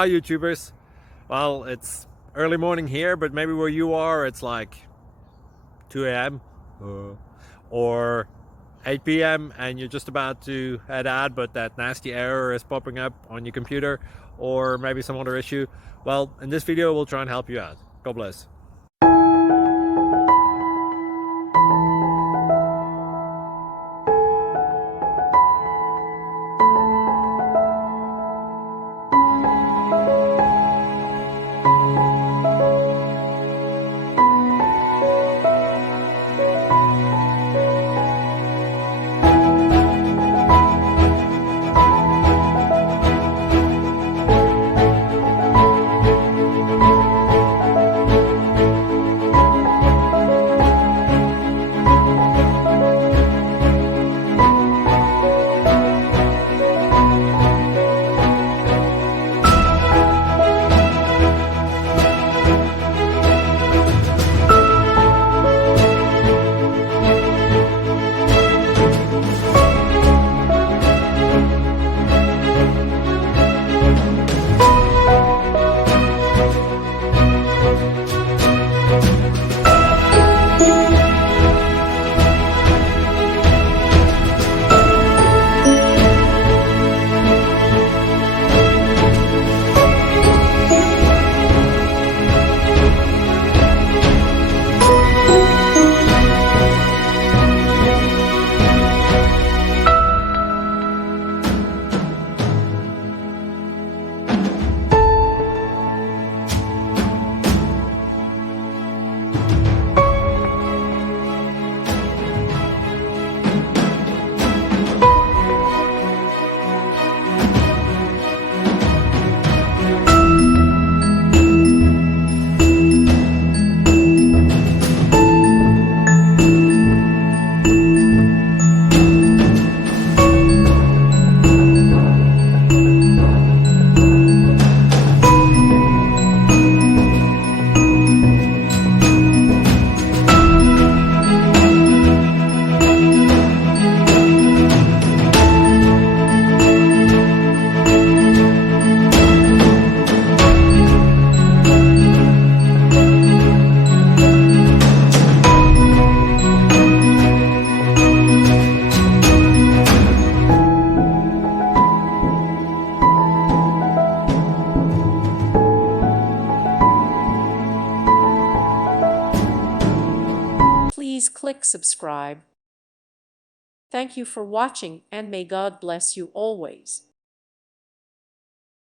Hi YouTubers. Well, it's early morning here, but maybe where you are it's like 2 a.m. or 8 p.m. and you're just about to head out, but that nasty error is popping up on your computer, or maybe some other issue. Well, in this video we'll try and help you out. God bless. Please click subscribe. Thank you for watching, and may God bless you always.